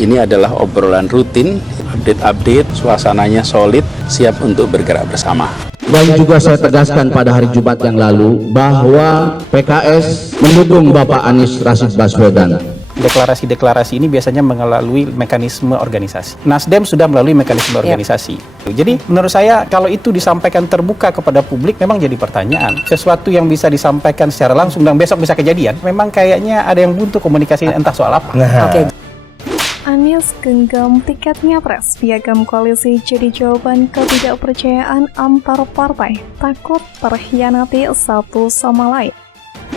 Ini adalah obrolan rutin, update-update, suasananya solid, siap untuk bergerak bersama. Dan juga saya tegaskan pada hari Jumat yang lalu bahwa PKS mendukung Bapak Anies Rashid Baswedan. Deklarasi-deklarasi ini biasanya melalui mekanisme organisasi. Nasdem sudah melalui mekanisme organisasi. Jadi menurut saya kalau itu disampaikan terbuka kepada publik memang jadi pertanyaan. Sesuatu yang bisa disampaikan secara langsung dan besok bisa kejadian, memang kayaknya ada yang buntu komunikasi entah soal apa. Anies genggam tiketnya pres, piagam koalisi jadi jawaban ketidakpercayaan antar partai, takut terhianati satu sama lain.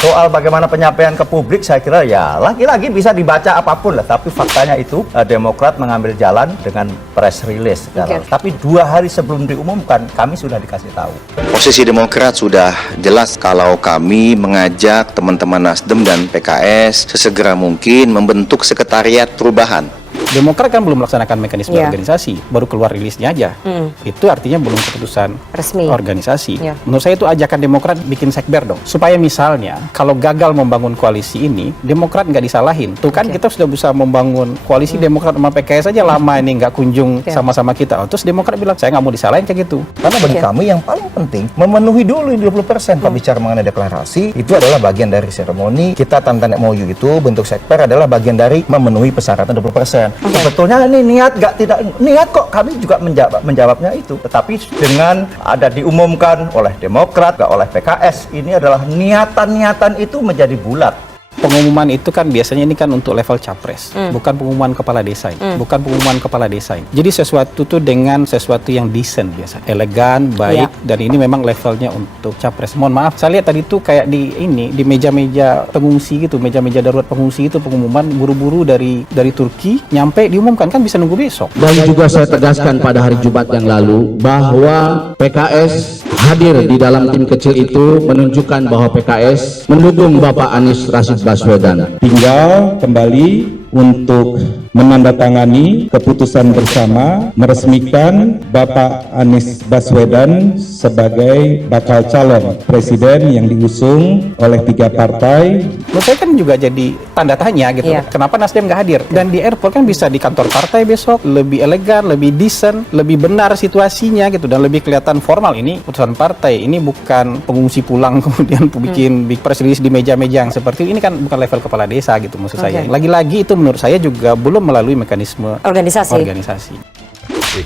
Soal bagaimana penyampaian ke publik, saya kira ya lagi-lagi bisa dibaca apapun lah. Tapi faktanya itu Demokrat mengambil jalan dengan press release. Tapi 2 hari sebelum diumumkan, kami sudah dikasih tahu. Posisi Demokrat sudah jelas kalau kami mengajak teman-teman Nasdem dan PKS sesegera mungkin membentuk sekretariat perubahan. Demokrat kan belum melaksanakan mekanisme organisasi, baru keluar rilisnya aja. Itu artinya belum keputusan resmi organisasi. Menurut saya itu ajakan Demokrat bikin sekber dong. Supaya misalnya kalau gagal membangun koalisi ini, Demokrat nggak disalahin. Tuh kan kita sudah bisa membangun koalisi Demokrat sama PKS aja lama ini nggak kunjung sama-sama kita. Terus Demokrat bilang saya nggak mau disalahin kayak gitu. Karena bagi kami yang paling penting memenuhi dulu 20%. Pak bicara mengenai deklarasi itu adalah bagian dari seremoni. Kita tanda MOU itu bentuk sekber adalah bagian dari memenuhi persyaratan 20%. Sebetulnya ini niat tidak niat kok, kami juga menjawabnya itu. Tetapi dengan ada diumumkan oleh Demokrat, oleh PKS, ini adalah niatan itu menjadi bulat. Pengumuman itu kan biasanya ini kan untuk level capres, bukan pengumuman kepala desa, bukan pengumuman kepala desa. Jadi sesuatu tuh dengan sesuatu yang decent biasa, elegan, baik, dan ini memang levelnya untuk capres. Mohon maaf, saya lihat tadi tuh kayak di meja-meja pengungsi gitu, meja-meja darurat pengungsi itu pengumuman buru-buru dari Turki, nyampe diumumkan kan bisa nunggu besok. Dan juga saya tegaskan pada hari Jumat yang lalu bahwa PKS hadir di dalam tim kecil itu menunjukkan bahwa PKS mendukung Bapak Anies Rashid Baswedan. Tinggal kembali untuk menandatangani keputusan bersama meresmikan Bapak Anies Baswedan sebagai bakal calon presiden yang diusung oleh 3 partai. Menurut saya kan juga jadi tanda tanya gitu. Kenapa Nasdem nggak hadir? Dan di airport kan bisa di kantor partai besok, lebih elegan, lebih decent, lebih benar situasinya gitu, dan lebih kelihatan formal. Ini putusan partai, ini bukan pengungsi pulang kemudian bikin big press release di meja-meja yang seperti ini, kan bukan level kepala desa gitu maksud saya. Lagi-lagi itu menurut saya juga belum melalui mekanisme organisasi.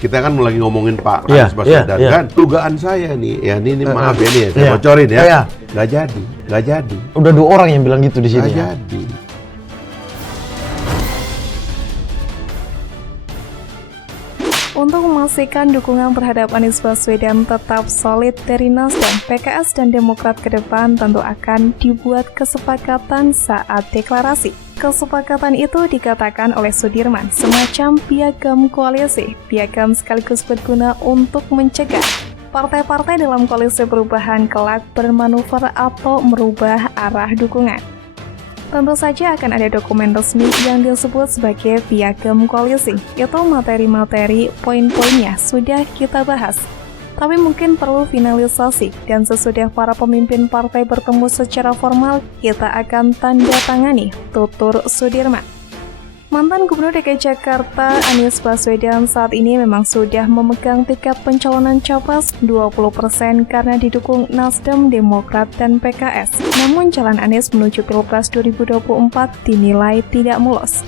Kita kan lagi ngomongin Pak Anies Baswedan kan. Dugaan saya nih, ini maaf ya nih, saya bocorin ya. Nggak jadi. Udah 2 orang yang bilang gitu di sini. Nggak jadi. Untuk memastikan dukungan terhadap Anies Baswedan tetap solid dari Nasdem, PKS dan Demokrat ke depan tentu akan dibuat kesepakatan saat deklarasi. Kesepakatan itu dikatakan oleh Sudirman semacam piagam koalisi, piagam sekaligus berguna untuk mencegah partai-partai dalam koalisi perubahan kelak bermanuver atau merubah arah dukungan. Tentu saja akan ada dokumen resmi yang disebut sebagai piagam koalisi. Itu materi-materi poin-poinnya sudah kita bahas. Tapi mungkin perlu finalisasi, dan sesudah para pemimpin partai bertemu secara formal, kita akan tanda tangani, tutur Sudirman. Mantan Gubernur DKI Jakarta Anies Baswedan saat ini memang sudah memegang tiket pencalonan capres 20% karena didukung Nasdem, Demokrat, dan PKS. Namun jalan Anies menuju Pilpres 2024 dinilai tidak mulus.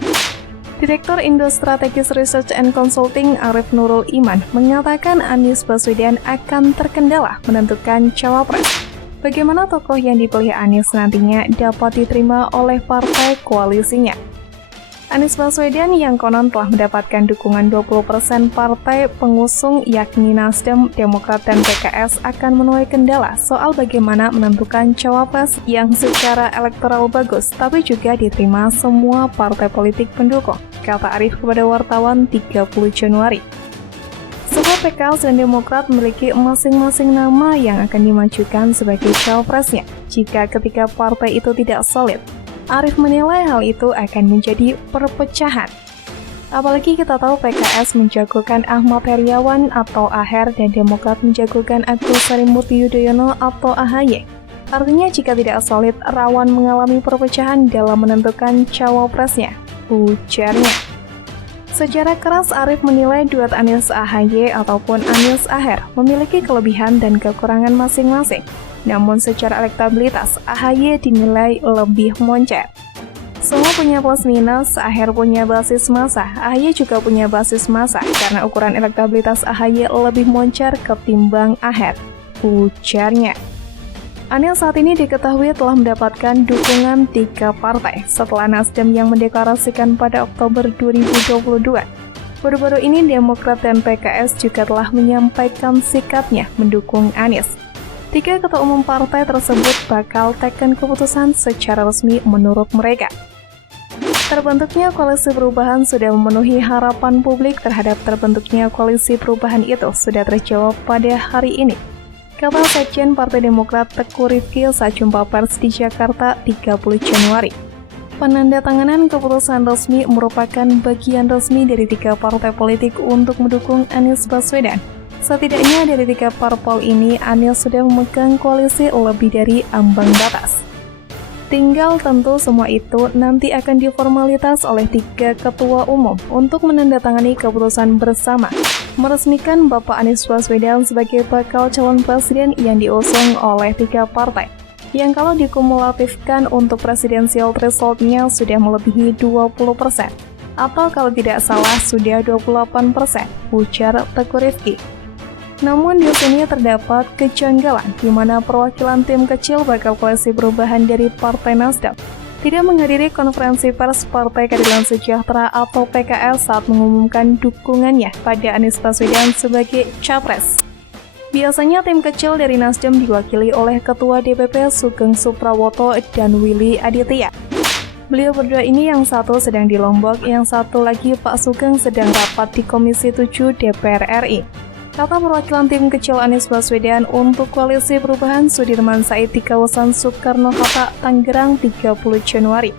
Direktur Indo Strategis Research and Consulting Arif Nurul Iman mengatakan Anies Baswedan akan terkendala menentukan cawapres. Bagaimana tokoh yang dipilih Anies nantinya dapat diterima oleh partai koalisinya? Anies Baswedan yang konon telah mendapatkan dukungan 20% partai pengusung yakni Nasdem, Demokrat, dan PKS akan menuai kendala soal bagaimana menentukan cawapres yang secara elektoral bagus tapi juga diterima semua partai politik pendukung, kata Arif kepada wartawan 30 Januari. Sebab PKS dan Demokrat memiliki masing-masing nama yang akan dimajukan sebagai cawapresnya jika ketika partai itu tidak solid. Arif menilai hal itu akan menjadi perpecahan. Apalagi kita tahu PKS menjagokan Ahmad Heriawan atau AHER dan Demokrat menjagokan Agus Harimurti Yudhoyono atau AHY. Artinya jika tidak solid, rawan mengalami perpecahan dalam menentukan cawapresnya, ujarnya. Secara keras, Arief menilai duet Anies AHY ataupun Anies Aher memiliki kelebihan dan kekurangan masing-masing. Namun secara elektabilitas, AHY dinilai lebih moncer. Semua punya plus minus, Aher punya basis massa, AHY juga punya basis massa karena ukuran elektabilitas AHY lebih moncer ketimbang Aher, ujarnya. Anies saat ini diketahui telah mendapatkan dukungan 3 partai setelah Nasdem yang mendeklarasikan pada Oktober 2022. Baru-baru ini Demokrat dan PKS juga telah menyampaikan sikapnya mendukung Anies. 3 ketua umum partai tersebut bakal tekan keputusan secara resmi menurut mereka. Terbentuknya koalisi perubahan sudah memenuhi harapan publik terhadap terbentuknya koalisi perubahan itu sudah terjawab pada hari ini, kata Sekjen Partai Demokrat Teguh Rifki saat jumpa pers di Jakarta 30 Januari. Penandatanganan keputusan resmi merupakan bagian resmi dari 3 partai politik untuk mendukung Anies Baswedan. Setidaknya dari 3 parpol ini, Anies sudah memegang koalisi lebih dari ambang batas. Tinggal tentu semua itu nanti akan diformalitas oleh 3 ketua umum untuk menandatangani keputusan bersama, meresmikan Bapak Anies Baswedan sebagai bakal calon presiden yang diusung oleh 3 partai, yang kalau dikumulatifkan untuk presidensial threshold-nya sudah melebihi 20%, atau kalau tidak salah sudah 28%, ujar Teguh Rifki. Namun di sini terdapat kejanggalan di mana perwakilan tim kecil bakal koalisi perubahan dari Partai Nasdem tidak menghadiri konferensi pers Partai Keadilan Sejahtera atau PKS saat mengumumkan dukungannya pada Anies Baswedan sebagai capres. Biasanya tim kecil dari Nasdem diwakili oleh Ketua DPP Sugeng Suprawoto dan Willy Aditya. Beliau berdua ini yang satu sedang di Lombok, yang satu lagi Pak Sugeng sedang rapat di Komisi 7 DPR RI. Kata perwakilan tim kecil Anies Baswedan untuk Koalisi Perubahan Sudirman Said di kawasan Soekarno-Hatta, Tangerang 30 Januari.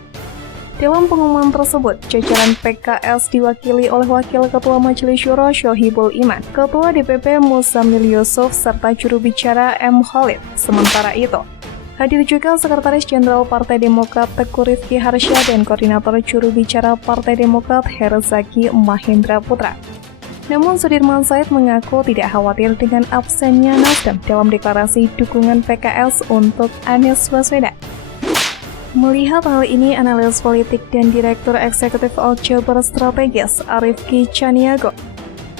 Dalam pengumuman tersebut, jajaran PKS diwakili oleh Wakil Ketua Majelis Syuro Sohibul Iman, Ketua DPP Muzamil Yusuf, serta juru bicara M. Khalid. Sementara itu, hadir juga Sekretaris Jenderal Partai Demokrat Teguh Rifki Harsha dan Koordinator Juru Bicara Partai Demokrat Herzaki Mahendra Putra. Namun Sudirman Said mengaku tidak khawatir dengan absennya Nasdem dalam deklarasi dukungan PKS untuk Anies Baswedan. Melihat hal ini, analis politik dan Direktur Eksekutif Aljabar Strategis Arifki Caniago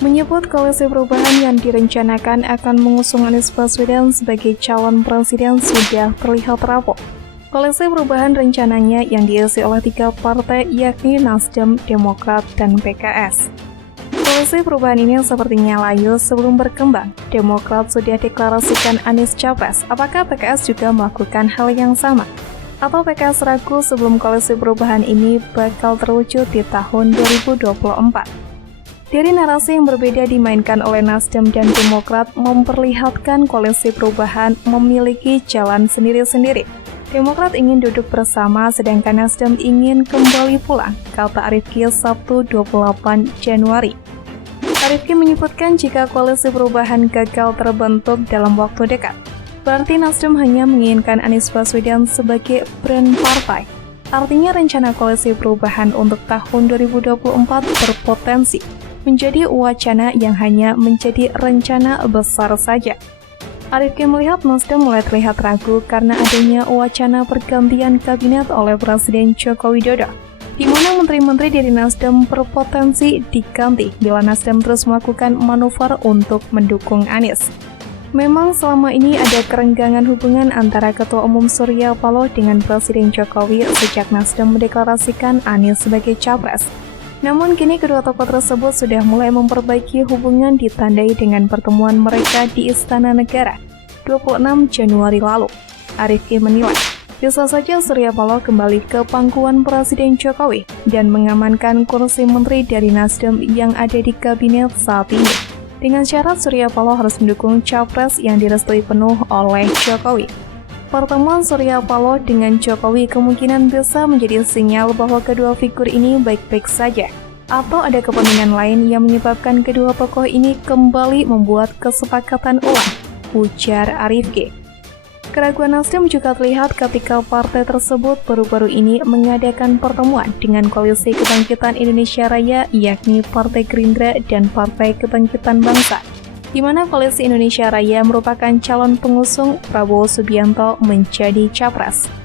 menyebut koalisi perubahan yang direncanakan akan mengusung Anies Baswedan sebagai calon presiden sudah terlihat rapuh. Koalisi perubahan rencananya yang diisi oleh 3 partai yakni Nasdem, Demokrat, dan PKS. Koalisi perubahan ini sepertinya layu sebelum berkembang. Demokrat sudah deklarasikan Anies capres, apakah PKS juga melakukan hal yang sama? Atau PKS ragu sebelum koalisi perubahan ini bakal terwujud di tahun 2024? Dari narasi yang berbeda dimainkan oleh Nasdem dan Demokrat memperlihatkan koalisi perubahan memiliki jalan sendiri-sendiri. Demokrat ingin duduk bersama sedangkan Nasdem ingin kembali pulang, kata Arifki Sabtu 28 Januari. Arifki menyebutkan jika koalisi perubahan gagal terbentuk dalam waktu dekat, berarti Nasdem hanya menginginkan Anies Baswedan sebagai brand partai. Artinya rencana koalisi perubahan untuk tahun 2024 berpotensi menjadi wacana yang hanya menjadi rencana besar saja. Arifki melihat Nasdem mulai terlihat ragu karena adanya wacana pergantian kabinet oleh Presiden Joko Widodo, di mana menteri-menteri dari Nasdem berpotensi diganti bila Nasdem terus melakukan manuver untuk mendukung Anies. Memang selama ini ada kerenggangan hubungan antara Ketua Umum Surya Paloh dengan Presiden Jokowi sejak Nasdem mendeklarasikan Anies sebagai capres. Namun kini kedua tokoh tersebut sudah mulai memperbaiki hubungan ditandai dengan pertemuan mereka di Istana Negara 26 Januari lalu. Arifki menilai, bisa saja Surya Paloh kembali ke pangkuan Presiden Jokowi dan mengamankan kursi menteri dari Nasdem yang ada di kabinet saat ini. Dengan syarat Surya Paloh harus mendukung capres yang direstui penuh oleh Jokowi. Pertemuan Surya Paloh dengan Jokowi kemungkinan bisa menjadi sinyal bahwa kedua figur ini baik-baik saja, atau ada kepentingan lain yang menyebabkan kedua tokoh ini kembali membuat kesepakatan ulang, ujar Arifki. Keraguan Nasdem juga terlihat ketika partai tersebut baru-baru ini mengadakan pertemuan dengan Koalisi Kebangkitan Indonesia Raya, yakni Partai Gerindra dan Partai Kebangkitan Bangsa, di mana Koalisi Indonesia Raya merupakan calon pengusung Prabowo Subianto menjadi capres.